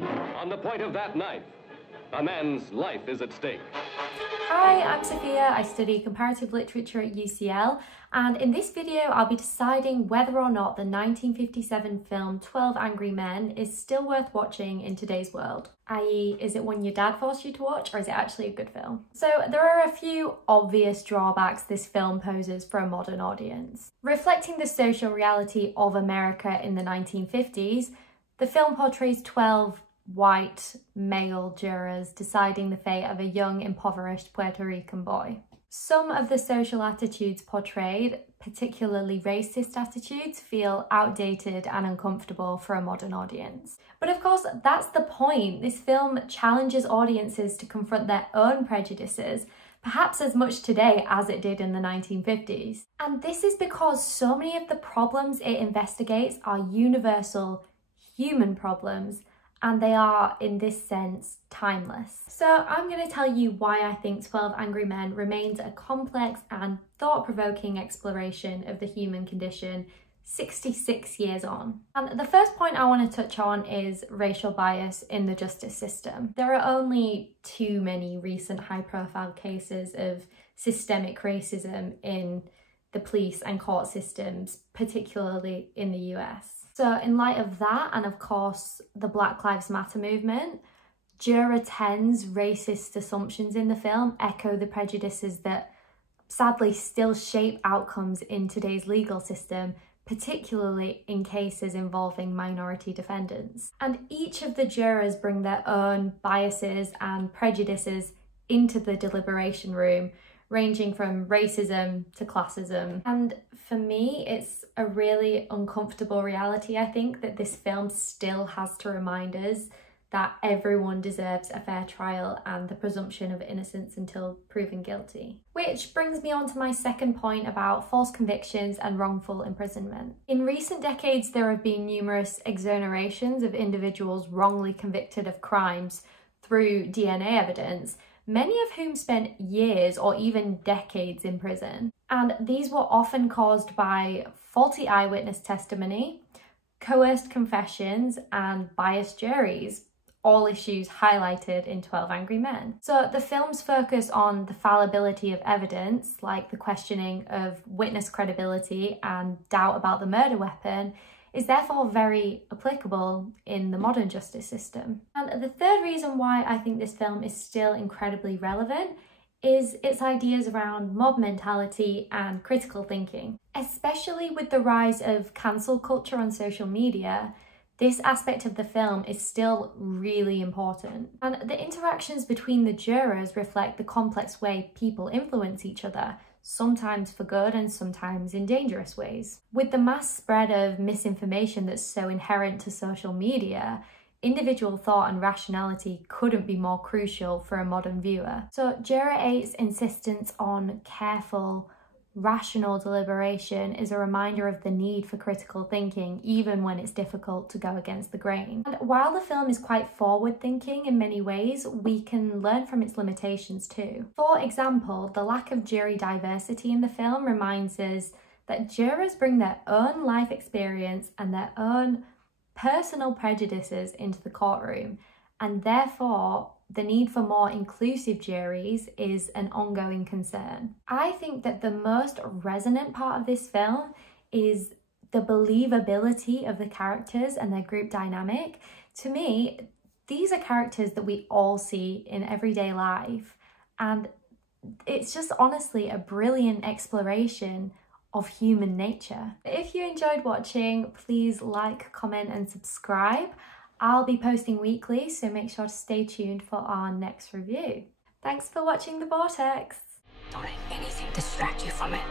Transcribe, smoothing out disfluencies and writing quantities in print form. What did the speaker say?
On the point of that knife, a man's life is at stake. Hi, I'm Sophia. I study comparative literature at UCL, and in this video I'll be deciding whether or not the 1957 film 12 Angry Men is still worth watching in today's world. i.e., is it one your dad forced you to watch, or is it actually a good film? So there are a few obvious drawbacks this film poses for a modern audience. Reflecting the social reality of America in the 1950s, the film portrays 12 white male jurors deciding the fate of a young, impoverished Puerto Rican boy. Some of the social attitudes portrayed, particularly racist attitudes, feel outdated and uncomfortable for a modern audience. But of course, that's the point. This film challenges audiences to confront their own prejudices, perhaps as much today as it did in the 1950s. And this is because so many of the problems it investigates are universal human problems, and they are, in this sense, timeless. So I'm going to tell you why I think 12 Angry Men remains a complex and thought-provoking exploration of the human condition 66 years on. And the first point I want to touch on is racial bias in the justice system. There are only too many recent high-profile cases of systemic racism in the police and court systems, particularly in the US. So in light of that, and of course the Black Lives Matter movement, Juror 10's racist assumptions in the film echo the prejudices that sadly still shape outcomes in today's legal system, particularly in cases involving minority defendants. And each of the jurors bring their own biases and prejudices into the deliberation room, ranging from racism to classism. And for me, it's a really uncomfortable reality, I think, that this film still has to remind us that everyone deserves a fair trial and the presumption of innocence until proven guilty. Which brings me on to my second point about false convictions and wrongful imprisonment. In recent decades, there have been numerous exonerations of individuals wrongly convicted of crimes through DNA evidence, many of whom spent years or even decades in prison. And these were often caused by faulty eyewitness testimony, coerced confessions, and biased juries, all issues highlighted in 12 Angry Men. So the film's focus on the fallibility of evidence, like the questioning of witness credibility and doubt about the murder weapon, is therefore very applicable in the modern justice system. And the third reason why I think this film is still incredibly relevant is its ideas around mob mentality and critical thinking. Especially with the rise of cancel culture on social media, this aspect of the film is still really important. And the interactions between the jurors reflect the complex way people influence each other, sometimes for good and sometimes in dangerous ways. With the mass spread of misinformation that's so inherent to social media, individual thought and rationality couldn't be more crucial for a modern viewer. So Juror 8's insistence on careful, rational deliberation is a reminder of the need for critical thinking, even when it's difficult to go against the grain. And while the film is quite forward-thinking in many ways, we can learn from its limitations too. For example, the lack of jury diversity in the film reminds us that jurors bring their own life experience and their own personal prejudices into the courtroom, and therefore the need for more inclusive juries is an ongoing concern. I think that the most resonant part of this film is the believability of the characters and their group dynamic. To me, these are characters that we all see in everyday life, and it's just honestly a brilliant exploration of human nature. If you enjoyed watching, please like, comment and subscribe. I'll be posting weekly, so make sure to stay tuned for our next review. Thanks for watching The Vortex. Don't let anything distract you from it.